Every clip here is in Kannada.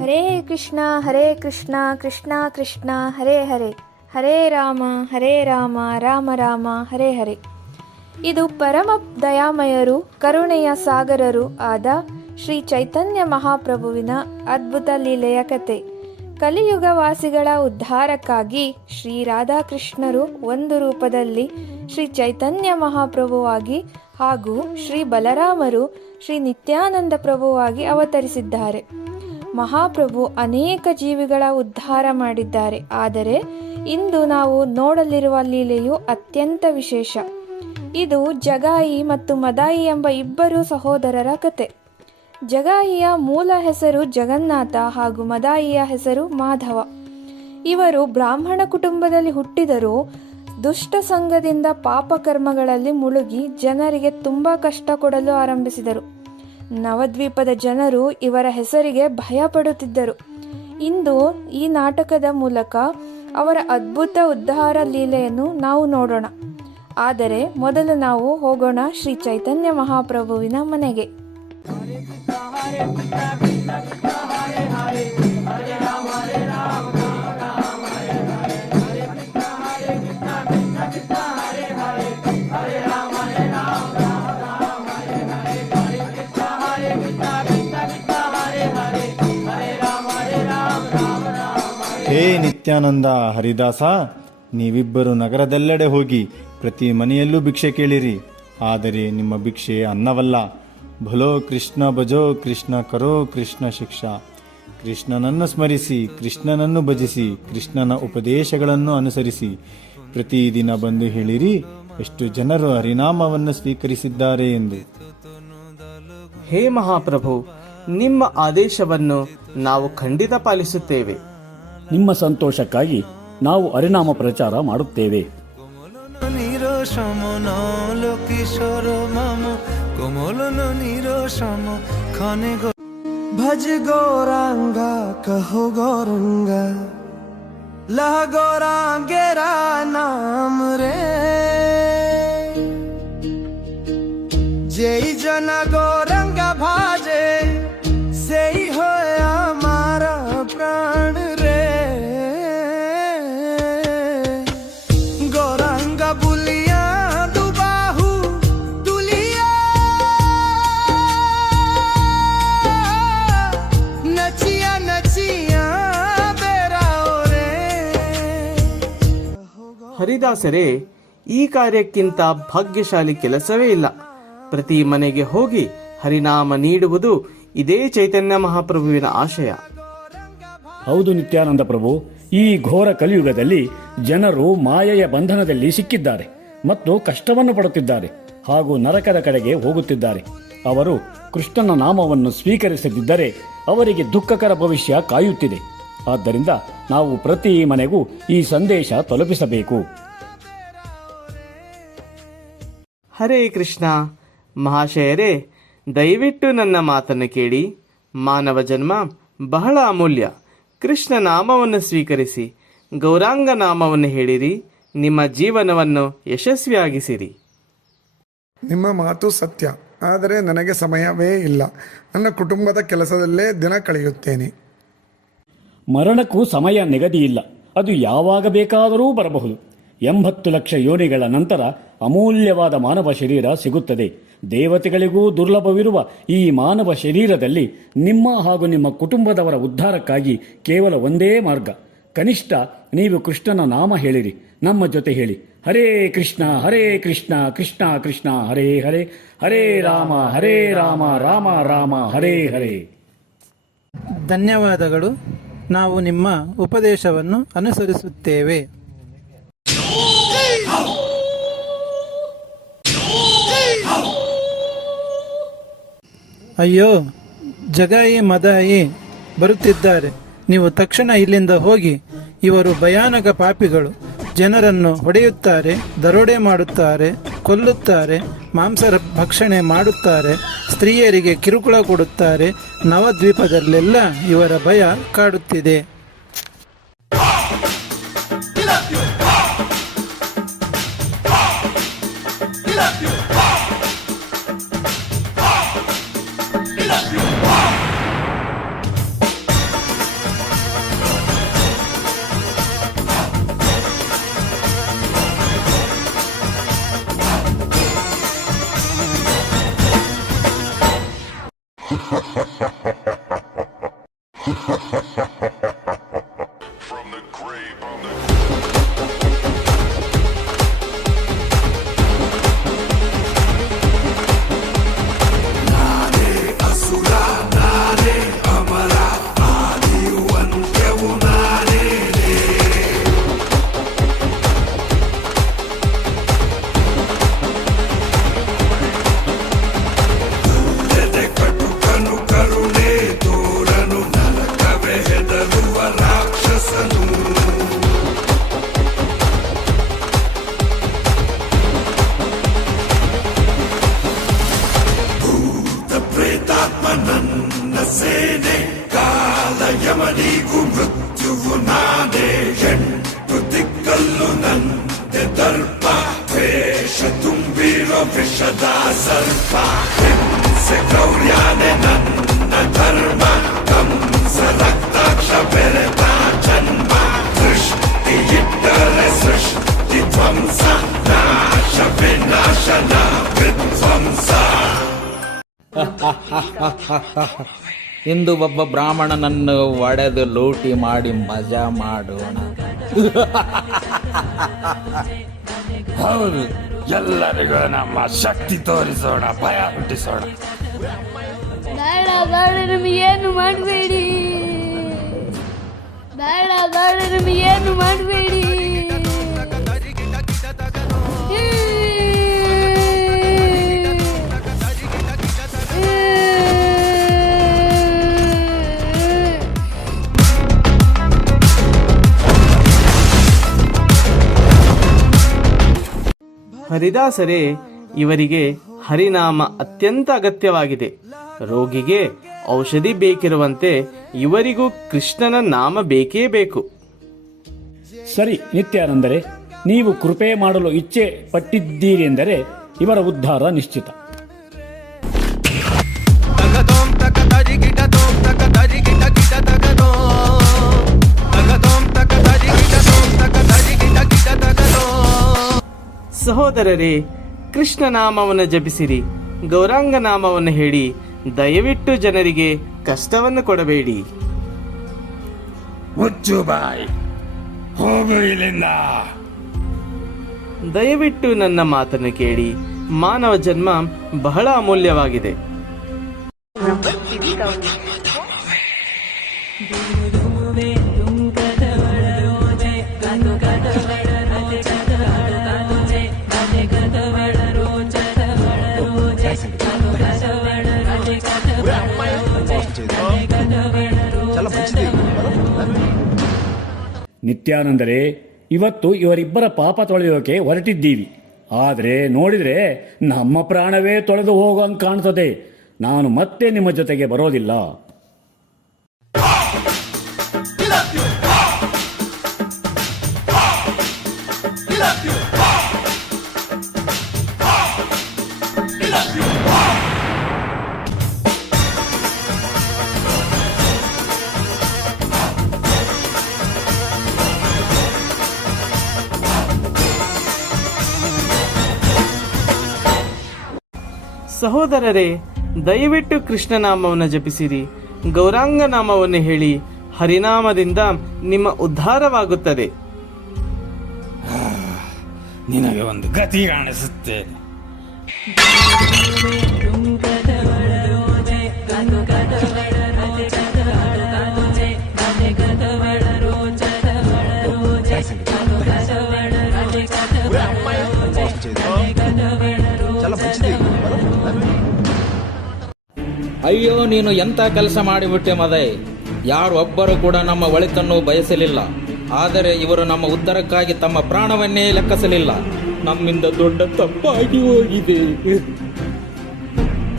ಹರೇ ಕೃಷ್ಣ ಕೃಷ್ಣ ಕೃಷ್ಣ ಹರೇ ಹರೇ, ಹರೇ ರಾಮ ರಾಮ ರಾಮ ಹರೇ ಹರೇ. ಇದು ಪರಮ ದಯಾಮಯರು ಕರುಣೆಯ ಸಾಗರರು ಆದ ಶ್ರೀ ಚೈತನ್ಯ ಮಹಾಪ್ರಭುವಿನ ಅದ್ಭುತ ಲೀಲೆಯ ಕತೆ. ಕಲಿಯುಗವಾಸಿಗಳ ಉದ್ಧಾರಕ್ಕಾಗಿ ಶ್ರೀ ರಾಧಾಕೃಷ್ಣರು ಒಂದು ರೂಪದಲ್ಲಿ ಶ್ರೀ ಚೈತನ್ಯ ಮಹಾಪ್ರಭುವಾಗಿ ಹಾಗೂ ಶ್ರೀ ಬಲರಾಮರು ಶ್ರೀ ನಿತ್ಯಾನಂದ ಪ್ರಭುವಾಗಿ ಅವತರಿಸಿದ್ದಾರೆ. ಮಹಾಪ್ರಭು ಅನೇಕ ಜೀವಿಗಳ ಉದ್ಧಾರ ಮಾಡಿದ್ದಾರೆ. ಆದರೆ ಇಂದು ನಾವು ನೋಡಲಿರುವ ಲೀಲೆಯು ಅತ್ಯಂತ ವಿಶೇಷ. ಇದು ಜಗಾಯಿ ಮತ್ತು ಮದಾಯಿ ಎಂಬ ಇಬ್ಬರು ಸಹೋದರರ ಕತೆ. ಜಗಾಯಿಯ ಮೂಲ ಹೆಸರು ಜಗನ್ನಾಥ ಹಾಗೂ ಮದಾಯಿಯ ಹೆಸರು ಮಾಧವ. ಇವರು ಬ್ರಾಹ್ಮಣ ಕುಟುಂಬದಲ್ಲಿ ಹುಟ್ಟಿದರೂ ದುಷ್ಟ ಸಂಘದಿಂದ ಪಾಪಕರ್ಮಗಳಲ್ಲಿ ಮುಳುಗಿ ಜನರಿಗೆ ತುಂಬ ಕಷ್ಟ ಕೊಡಲು ಆರಂಭಿಸಿದರು. ನವದ್ವೀಪದ ಜನರು ಇವರ ಹೆಸರಿಗೆ ಭಯಪಡುತ್ತಿದ್ದರು. ಇಂದು ಈ ನಾಟಕದ ಮೂಲಕ ಅವರ ಅದ್ಭುತ ಉದ್ಧಾರ ಲೀಲೆಯನ್ನು ನಾವು ನೋಡೋಣ. ಆದರೆ ಮೊದಲು ನಾವು ಹೋಗೋಣ ಶ್ರೀ ಚೈತನ್ಯ ಮಹಾಪ್ರಭುವಿನ ಮನೆಗೆ. ಹೇ ನಿತ್ಯಾನಂದ ಹರಿದಾಸ, ನೀವಿಬ್ಬರು ನಗರದೆಲ್ಲೆಡೆ ಹೋಗಿ ಪ್ರತಿ ಮನೆಯಲ್ಲೂ ಭಿಕ್ಷೆ ಕೇಳಿರಿ. ಆದರೆ ನಿಮ್ಮ ಭಿಕ್ಷೆ ಅನ್ನವಲ್ಲ. ಭಲೋ ಕೃಷ್ಣ ಭಜೋ ಕೃಷ್ಣ ಕರೋ ಕೃಷ್ಣ ಶಿಕ್ಷಾ. ಕೃಷ್ಣನನ್ನು ಸ್ಮರಿಸಿ, ಕೃಷ್ಣನನ್ನು ಭಜಿಸಿ, ಕೃಷ್ಣನ ಉಪದೇಶಗಳನ್ನು ಅನುಸರಿಸಿ ಪ್ರತಿದಿನ ಬಂದು ಹೇಳಿರಿ ಎಷ್ಟು ಜನರು ಹರಿನಾಮವನ್ನು ಸ್ವೀಕರಿಸಿದ್ದಾರೆ ಎಂದು. ಹೇ ಮಹಾಪ್ರಭು, ನಿಮ್ಮ ಆದೇಶವನ್ನು ನಾವು ಖಂಡಿತ ಪಾಲಿಸುತ್ತೇವೆ. ನಿಮ್ಮ ಸಂತೋಷಕ್ಕಾಗಿ ನಾವು ಹರಿನಾಮ ಪ್ರಚಾರ ಮಾಡುತ್ತೇವೆ. ಭಜ ಗೌರಾಂಗ ಕಹೋ ಗೌರಂಗ ಲಹ ಗೌರಾಂಗೇರ ನಾಮ ರೇ ಜೈ ಜನ ಗೌರಂಗ ಭಾಜೆ ಸೈ ಹೋಯ ಹಮಾರ ಪ್ರಾಣ ರೇ ಗೌರಾಂಗ ಬುಲಿಯಾ ದುಬಾಹು ದುಲಿಯಾ ನಚಿಯಾ ನಚಿಯಾ ಬೇರಾವರೇ. ಹರಿದಾಸರೇ, ಈ ಕಾರ್ಯಕ್ಕಿಂತ ಭಾಗ್ಯಶಾಲಿ ಕೆಲಸವೇ ಇಲ್ಲ. ಪ್ರತಿ ಮನೆಗೆ ಹೋಗಿ ಹರಿನಾಮ ನೀಡುವುದು ಇದೇ ಚೈತನ್ಯ ಮಹಾಪ್ರಭುವಿನ ಆಶಯ. ಹೌದು ನಿತ್ಯಾನಂದ ಪ್ರಭು, ಈ ಘೋರ ಕಲಿಯುಗದಲ್ಲಿ ಜನರು ಮಾಯೆಯ ಬಂಧನದಲ್ಲಿ ಸಿಕ್ಕಿದ್ದಾರೆ ಮತ್ತು ಕಷ್ಟವನ್ನು ಪಡುತ್ತಿದ್ದಾರೆ ಹಾಗೂ ನರಕದ ಕಡೆಗೆ ಹೋಗುತ್ತಿದ್ದಾರೆ. ಅವರು ಕೃಷ್ಣನ ನಾಮವನ್ನು ಸ್ವೀಕರಿಸದಿದ್ದರೆ ಅವರಿಗೆ ದುಃಖಕರ ಭವಿಷ್ಯ ಕಾಯುತ್ತಿದೆ. ಆದ್ದರಿಂದ ನಾವು ಪ್ರತಿ ಮನೆಗೂ ಈ ಸಂದೇಶ ತಲುಪಿಸಬೇಕು. ಹರೇ ಕೃಷ್ಣ. ಮಹಾಶಯರೇ, ದಯವಿಟ್ಟು ನನ್ನ ಮಾತನ್ನು ಕೇಳಿ. ಮಾನವ ಜನ್ಮ ಬಹಳ ಅಮೂಲ್ಯ. ಕೃಷ್ಣ ನಾಮವನ್ನು ಸ್ವೀಕರಿಸಿ, ಗೌರಾಂಗ ನಾಮವನ್ನು ಹೇಳಿರಿ. ನಿಮ್ಮ ಜೀವನವನ್ನು ಯಶಸ್ವಿಯಾಗಿಸಿರಿ. ನಿಮ್ಮ ಮಾತು ಸತ್ಯ, ಆದರೆ ನನಗೆ ಸಮಯವೇ ಇಲ್ಲ. ನನ್ನ ಕುಟುಂಬದ ಕೆಲಸದಲ್ಲೇ ದಿನ ಕಳೆಯುತ್ತೇನೆ. ಮರಣಕ್ಕೂ ಸಮಯ ನಿಗದಿಯಿಲ್ಲ. ಅದು ಯಾವಾಗ ಬೇಕಾದರೂ ಬರಬಹುದು. 80 ಲಕ್ಷ ಯೋನಿಗಳ ನಂತರ ಅಮೂಲ್ಯವಾದ ಮಾನವ ಶರೀರ ಸಿಗುತ್ತದೆ. ದೇವತೆಗಳಿಗೂ ದುರ್ಲಭವಿರುವ ಈ ಮಾನವ ಶರೀರದಲ್ಲಿ ನಿಮ್ಮ ಹಾಗೂ ನಿಮ್ಮ ಕುಟುಂಬದವರ ಉದ್ಧಾರಕ್ಕಾಗಿ ಕೇವಲ ಒಂದೇ ಮಾರ್ಗ. ಕನಿಷ್ಠ ನೀವು ಕೃಷ್ಣನ ನಾಮ ಹೇಳಿರಿ. ನಮ್ಮ ಜೊತೆ ಹೇಳಿ, ಹರೇ ಕೃಷ್ಣ ಕೃಷ್ಣ ಕೃಷ್ಣ ಹರೇ ಹರೇ, ಹರೇ ರಾಮ ರಾಮ ರಾಮ ಹರೇ ಹರೇ. ಧನ್ಯವಾದಗಳು. ನಾವು ನಿಮ್ಮ ಉಪದೇಶವನ್ನು ಅನುಸರಿಸುತ್ತೇವೆ. ಅಯ್ಯೋ, ಜಗಾಯಿ ಮದಾಯಿ ಬರುತ್ತಿದ್ದಾರೆ. ನೀವು ತಕ್ಷಣ ಇಲ್ಲಿಂದ ಹೋಗಿ. ಇವರು ಭಯಾನಕ ಪಾಪಿಗಳು. ಜನರನ್ನು ಹೊಡೆಯುತ್ತಾರೆ, ದರೋಡೆ ಮಾಡುತ್ತಾರೆ, ಕೊಲ್ಲುತ್ತಾರೆ, ಮಾಂಸ ಭಕ್ಷಣೆ ಮಾಡುತ್ತಾರೆ, ಸ್ತ್ರೀಯರಿಗೆ ಕಿರುಕುಳ ಕೊಡುತ್ತಾರೆ. ನವದ್ವೀಪದಲ್ಲೆಲ್ಲ ಇವರ ಭಯ ಕಾಡುತ್ತಿದೆ. ಇಂದು ಒಬ್ಬ ಬ್ರಾಹ್ಮಣನನ್ನು ಒಡೆದು ಲೂಟಿ ಮಾಡಿ ಮಜಾ ಮಾಡೋಣ. ಹೌದು, ಎಲ್ಲರಿಗೂ ನಮ್ಮ ಶಕ್ತಿ ತೋರಿಸೋಣ, ಭಯ ಹುಟ್ಟಿಸೋಣ. ಬೇಡ ಬೇಡ, ನಮಗೇನು ಮಾಡಬೇಡಿ. ಬೇಡ ಬೇಡ, ನಮಗೇನು ಮಾಡಬೇಡಿ. ಹರಿದಾಸರೇ, ಇವರಿಗೆ ಹರಿನಾಮ ಅತ್ಯಂತ ಅಗತ್ಯವಾಗಿದೆ. ರೋಗಿಗೆ ಔಷಧಿ ಬೇಕಿರುವಂತೆ ಇವರಿಗೂ ಕೃಷ್ಣನ ನಾಮ ಬೇಕೇ ಬೇಕು. ಸರಿ ನಿತ್ಯಾನಂದರೆ, ನೀವು ಕೃಪೆ ಮಾಡಲು ಇಚ್ಛೆ ಪಟ್ಟಿದ್ದೀರಿ ಎಂದರೆ ಇವರ ಉದ್ಧಾರ ನಿಶ್ಚಿತ. ಸಹೋದರರೇ, ಕೃಷ್ಣ ನಾಮವನ್ನು ಜಪಿಸಿರಿ, ಗೌರಾಂಗ ನಾಮವನ್ನು ಹೇಳಿ. ದಯವಿಟ್ಟು ಜನರಿಗೆ ಕಷ್ಟವನ್ನು ಕೊಡಬೇಡಿ. ಮುಚ್ಚು ಬಾಯ್, ಹೋಗು ಇಲ್ಲಿಂದ. ದಯವಿಟ್ಟು ನನ್ನ ಮಾತನ್ನು ಕೇಳಿ. ಮಾನವ ಜನ್ಮ ಬಹಳ ಅಮೂಲ್ಯವಾಗಿದೆ. ನಿತ್ಯಾನಂದರೆ, ಇವತ್ತು ಇವರಿಬ್ಬರ ಪಾಪ ತೊಳೆಯೋಕೆ ಹೊರಟಿದ್ದೀವಿ. ಆದರೆ ನೋಡಿದರೆ ನಮ್ಮ ಪ್ರಾಣವೇ ತೊಳೆದು ಹೋಗೋಂಗೆ ಕಾಣ್ತದೆ. ನಾನು ಮತ್ತೆ ನಿಮ್ಮ ಜೊತೆಗೆ ಬರೋದಿಲ್ಲ. ಸಹೋದರರೇ, ದಯವಿಟ್ಟು ಕೃಷ್ಣ ನಾಮವನ್ನು ಜಪಿಸಿರಿ, ಗೌರಾಂಗ ನಾಮವನ್ನು ಹೇಳಿ. ಹರಿನಾಮದಿಂದ ನಿಮ್ಮ ಉದ್ಧಾರವಾಗುತ್ತದೆ. ನಿನಗೆ ಒಂದು ಗತಿ ಕಾಣಿಸುತ್ತೇನೆ. ಅಯ್ಯೋ, ನೀನು ಎಂಥ ಕೆಲಸ ಮಾಡಿಬಿಟ್ಟೆ ಮದೈ. ಯಾರೊಬ್ಬರು ಕೂಡ ನಮ್ಮ ಒಳಿತನ್ನು ಬಯಸಲಿಲ್ಲ. ಆದರೆ ಇವರು ನಮ್ಮ ಉದ್ಧಾರಕ್ಕಾಗಿ ತಮ್ಮ ಪ್ರಾಣವನ್ನೇ ಲೆಕ್ಕಿಸಲಿಲ್ಲ. ನಮ್ಮಿಂದ ದೊಡ್ಡ ತಪ್ಪಾಗಿ ಹೋಗಿದೆ.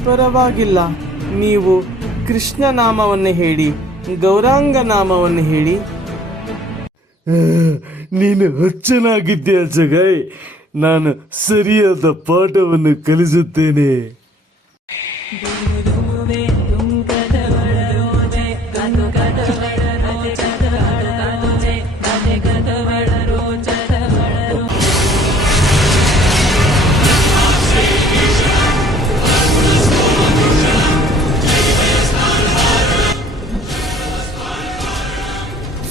ಪರವಾಗಿಲ್ಲ, ನೀವು ಕೃಷ್ಣ ನಾಮವನ್ನು ಹೇಳಿ, ಗೌರಾಂಗ ನಾಮವನ್ನು ಹೇಳಿ. ನೀನು ಹುಚ್ಚನಾಗಿದ್ದೀಯ ಜಗೈ. ನಾನು ಸರಿಯಾದ ಪಾಠವನ್ನು ಕಲಿಸುತ್ತೇನೆ.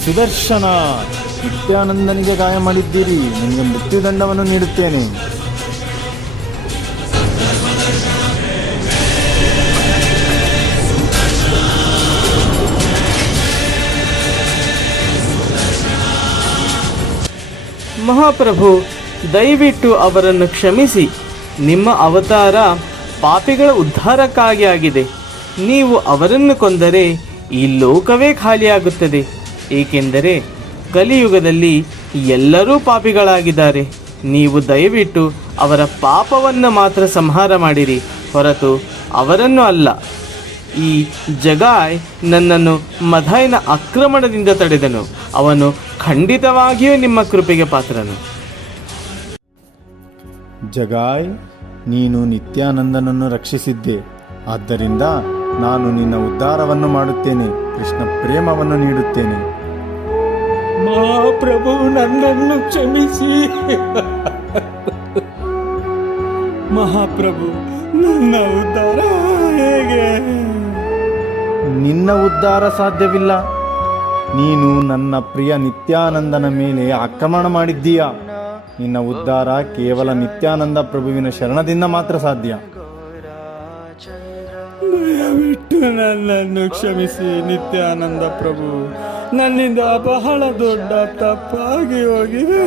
ಸುದರ್ಶನ, ನಿತ್ಯಾನಂದನಿಗೆ ಗಾಯ ಮಾಡಿದ್ದೀರಿ. ನಿಮಗೆ ಮೃತ್ಯುದಂಡವನ್ನು ನೀಡುತ್ತೇನೆ. ಮಹಾಪ್ರಭು, ದಯವಿಟ್ಟು ಅವರನ್ನು ಕ್ಷಮಿಸಿ. ನಿಮ್ಮ ಅವತಾರ ಪಾಪಿಗಳ ಉದ್ಧಾರಕ್ಕಾಗಿ ಆಗಿದೆ. ನೀವು ಅವರನ್ನು ಕೊಂದರೆ ಈ ಲೋಕವೇ ಖಾಲಿಯಾಗುತ್ತದೆ. ಏಕೆಂದರೆ ಕಲಿಯುಗದಲ್ಲಿ ಎಲ್ಲರೂ ಪಾಪಿಗಳಾಗಿದ್ದಾರೆ. ನೀವು ದಯವಿಟ್ಟು ಅವರ ಪಾಪವನ್ನು ಮಾತ್ರ ಸಂಹಾರ ಮಾಡಿರಿ, ಹೊರತು ಅವರನ್ನು ಅಲ್ಲ. ಈ ಜಗಾಯ್ ನನ್ನನ್ನು ಮಧಾಯ್ನ ಆಕ್ರಮಣದಿಂದ ತಡೆದನು. ಅವನು ಖಂಡಿತವಾಗಿಯೂ ನಿಮ್ಮ ಕೃಪೆಗೆ ಪಾತ್ರನು. ಜಗಾಯ್, ನೀನು ನಿತ್ಯಾನಂದನನ್ನು ರಕ್ಷಿಸಿದ್ದೆ, ಆದ್ದರಿಂದ ನಾನು ನಿನ್ನ ಉದ್ಧಾರವನ್ನು ಮಾಡುತ್ತೇನೆ, ಕೃಷ್ಣ ಪ್ರೇಮವನ್ನು ನೀಡುತ್ತೇನೆ. ಮಹಾಪ್ರಭು, ನನ್ನನ್ನು ಕ್ಷಮಿಸಿ. ಮಹಾಪ್ರಭು, ನನ್ನ ಉದ್ಧಾರ ಹೇಗೆ? ನಿನ್ನ ಉದ್ಧಾರ ಸಾಧ್ಯವಿಲ್ಲ. ನೀನು ನನ್ನ ಪ್ರಿಯ ನಿತ್ಯಾನಂದನ ಮೇಲೆ ಆಕ್ರಮಣ ಮಾಡಿದ್ದೀಯಾ. ನಿನ್ನ ಉದ್ಧಾರ ಕೇವಲ ನಿತ್ಯಾನಂದ ಪ್ರಭುವಿನ ಶರಣದಿಂದ ಮಾತ್ರ ಸಾಧ್ಯ. ದಯವಿಟ್ಟು ನನ್ನನ್ನು ಕ್ಷಮಿಸಿ ನಿತ್ಯಾನಂದ ಪ್ರಭು. ನನ್ನಿಂದ ಬಹಳ ದೊಡ್ಡ ತಪ್ಪಾಗಿ ಹೋಗಿದೆ.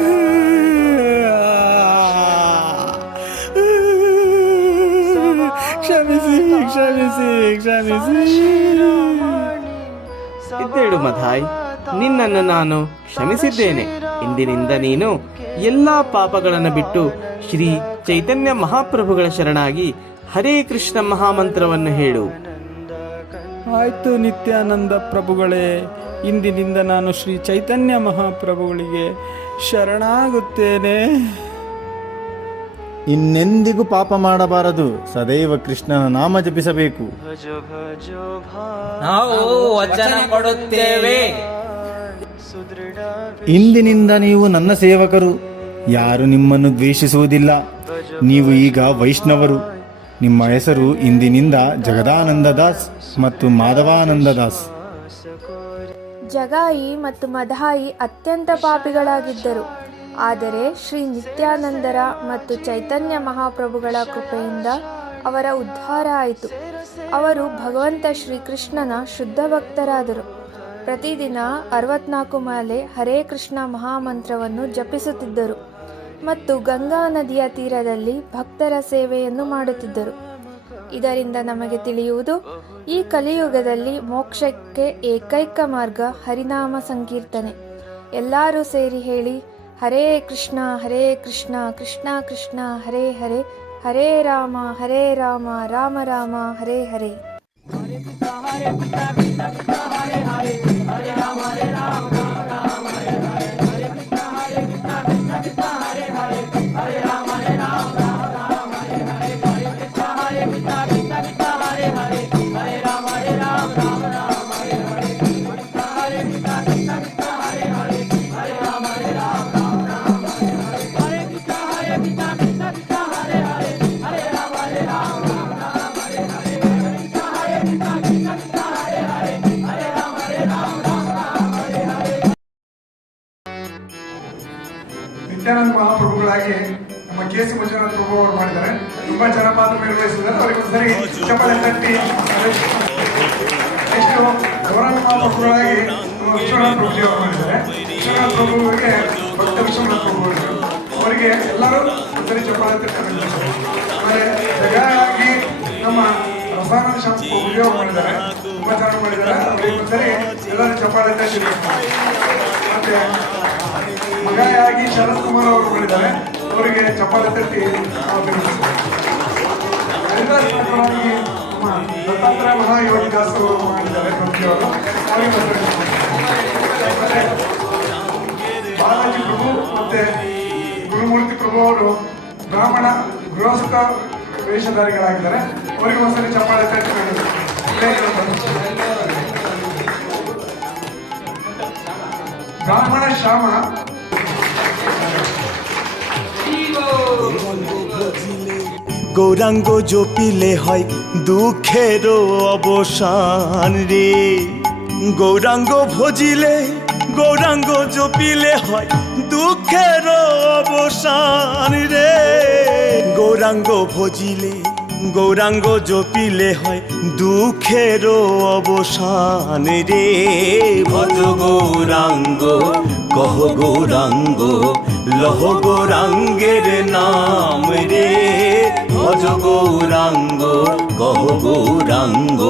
ಕ್ಷಮಿಸಿ ಕ್ಷಮಿಸಿ ಕ್ಷಮಿಸಿ. ಇದ್ದೇಳು ಮಧಾಯ್, ನಿನ್ನನ್ನು ನಾನು ಕ್ಷಮಿಸಿದ್ದೇನೆ. ಇಂದಿನಿಂದ ನೀನು ಎಲ್ಲಾ ಪಾಪಗಳನ್ನು ಬಿಟ್ಟು ಶ್ರೀ ಚೈತನ್ಯ ಮಹಾಪ್ರಭುಗಳ ಶರಣಾಗಿ ಹರೇ ಕೃಷ್ಣ ಮಹಾಮಂತ್ರವನ್ನು ಹೇಳು. ಆಯ್ತು ನಿತ್ಯಾನಂದ ಪ್ರಭುಗಳೇ, ಇಂದಿನಿಂದ ನಾನು ಶ್ರೀ ಚೈತನ್ಯ ಮಹಾಪ್ರಭುಗಳಿಗೆ ಶರಣಾಗುತ್ತೇನೆ. ಇನ್ನೆಂದಿಗೂ ಪಾಪ ಮಾಡಬಾರದು, ಸದೈವ ಕೃಷ್ಣನ ನಾಮ ಜಪಿಸಬೇಕು. ನಾವು ವಚನ ಕೊಡುತ್ತೇವೆ. ಇಂದಿನಿಂದ ನೀವು ನನ್ನ ಸೇವಕರು. ಯಾರು ನಿಮ್ಮನ್ನು ದ್ವೇಷಿಸುವುದಿಲ್ಲ. ನೀವು ಈಗ ವೈಷ್ಣವರು. ನಿಮ್ಮ ಹೆಸರು ಇಂದಿನಿಂದ ಜಗದಾನಂದ ದಾಸ್ ಮತ್ತು ಮಾಧವಾನಂದ ದಾಸ್. ಜಗಾಯಿ ಮತ್ತು ಮಧಾಯಿ ಅತ್ಯಂತ ಪಾಪಿಗಳಾಗಿದ್ದರು. ಆದರೆ ಶ್ರೀ ನಿತ್ಯಾನಂದರ ಮತ್ತು ಚೈತನ್ಯ ಮಹಾಪ್ರಭುಗಳ ಕೃಪೆಯಿಂದ ಅವರ ಉದ್ಧಾರ ಆಯಿತು. ಅವರು ಭಗವಂತ ಶ್ರೀಕೃಷ್ಣನ ಶುದ್ಧ ಭಕ್ತರಾದರು. ಪ್ರತಿದಿನ 64 ಮಾಲೆ ಹರೇ ಕೃಷ್ಣ ಮಹಾಮಂತ್ರವನ್ನು ಜಪಿಸುತ್ತಿದ್ದರು ಮತ್ತು ಗಂಗಾ ನದಿಯ ತೀರದಲ್ಲಿ ಭಕ್ತರ ಸೇವೆಯನ್ನು ಮಾಡುತ್ತಿದ್ದರು. ಇದರಿಂದ ನಮಗೆ ತಿಳಿಯುವುದು, ಈ ಕಲಿಯುಗದಲ್ಲಿ ಮೋಕ್ಷಕ್ಕೆ ಏಕೈಕ ಮಾರ್ಗ ಹರಿನಾಮ ಸಂಕೀರ್ತನೆ. ಎಲ್ಲರೂ ಸೇರಿ ಹೇಳಿ: ಹರೇ ಕೃಷ್ಣ ಕೃಷ್ಣ ಕೃಷ್ಣ ಹರೇ ಹರೇ, ಹರೇ ರಾಮ ರಾಮ ರಾಮ ಹರೇ ಹರೇ. ನಿತ್ಯಾನಂದ ಮಹಾಪ್ರಭುಗಳಾಗಿ ನಮ್ಮ ಕೆ.ಸಿ. ಮಂಜುನಾಥ ಪ್ರಭು ಅವರು ಮಾಡಿದ್ದಾರೆ. ತುಂಬಾ ಜನ ಪಾತ್ರ ನಿರ್ವಹಿಸಿದ್ದಾರೆ. ಅವರಿಗೆ ಒಂದ್ಸರಿ ಚಪ್ಪಾಳೆ ತಟ್ಟಿ. ನೆಕ್ಸ್ಟ್ ಗೌರವ ಮಹಾಪ್ರಭುಗಳಾಗಿ ವಿಶ್ವನಾಥ ಪ್ರಭುಜಿ ಅವರು ಮಾಡಿದ್ದಾರೆ. ವಿಶ್ವನಾಥ ಪ್ರಭು ಅವರಿಗೆ ಭಕ್ತ ವಿಶ್ವನಾಥ ಪ್ರಭು ಅವರಿಗೆ ಎಲ್ಲರೂ ಒಂದ್ಸರಿ ಚಪ್ಪಾಳೆ ತಟ್ಟಿ. ಆಮೇಲೆ ಜಗಾಯಾಗಿ ನಮ್ಮ ರಸಾನಂದ ಶಾಂತ ಪ್ರಭುಜಿ ಅವರು ಮಾಡಿದ್ದಾರೆ. ತುಂಬಾ ಚೆನ್ನಾಗಿ ಮಾಡಿದ್ದಾರೆ. ಅವರಿಗೆ ಒಂದ್ಸರಿ ಎಲ್ಲರೂ ಚಪ್ಪಾಳೆ ತಟ್ಟಿ. ಮತ್ತೆ ಮಗಾಯಾಗಿ ಶರತ್ ಕುಮಾರ್ ಅವರು ಮಾಡಿದ್ದಾರೆ. ಅವರಿಗೆ ಚಪ್ಪಾಳೆ ತಟ್ಟಿ. ಹರಿದಾಸರಾಗಿ ನಮ್ಮ ದತ್ತಾತ್ರೇಯ ಮಹಾಯೋಗಿ ದಾಸ್ ಅವರು ಮಾಡಿದ್ದಾರೆ. ಮತ್ತೆ ಬಾಲಾಜಿ ಪ್ರಭು ಮತ್ತೆ ಗುರುಮೂರ್ತಿ ಪ್ರಭು ಅವರು ಬ್ರಾಹ್ಮಣ ಗೃಹಸ್ಥ ವೇಷಧಾರಿಗಳಾಗಿದ್ದಾರೆ. ಅವರಿಗೆ ಒಂದ್ಸರಿ ಚಪ್ಪಾಳೆ ತಟ್ಟಿ. ಬ್ರಾಹ್ಮಣ ಶ್ಯಾಮ গৌরাঙ্গ জপিলে হয় দুঃখেরও অবসান রে। গৌরাঙ্গ ভজিলে গৌরাঙ্গ জপিলে হয় দুঃখেরও অবসান রে। গৌরাঙ্গ ভজিলে গৌরাঙ্গ জপিলে হয় দুঃখেরও অবসান রে। ভজ গৌরাঙ্গ কহ গৌরাঙ্গ লহ গৌরাঙ্গের নাম রে। ভজ গৌরাঙ্গ কহ গৌরাঙ্গ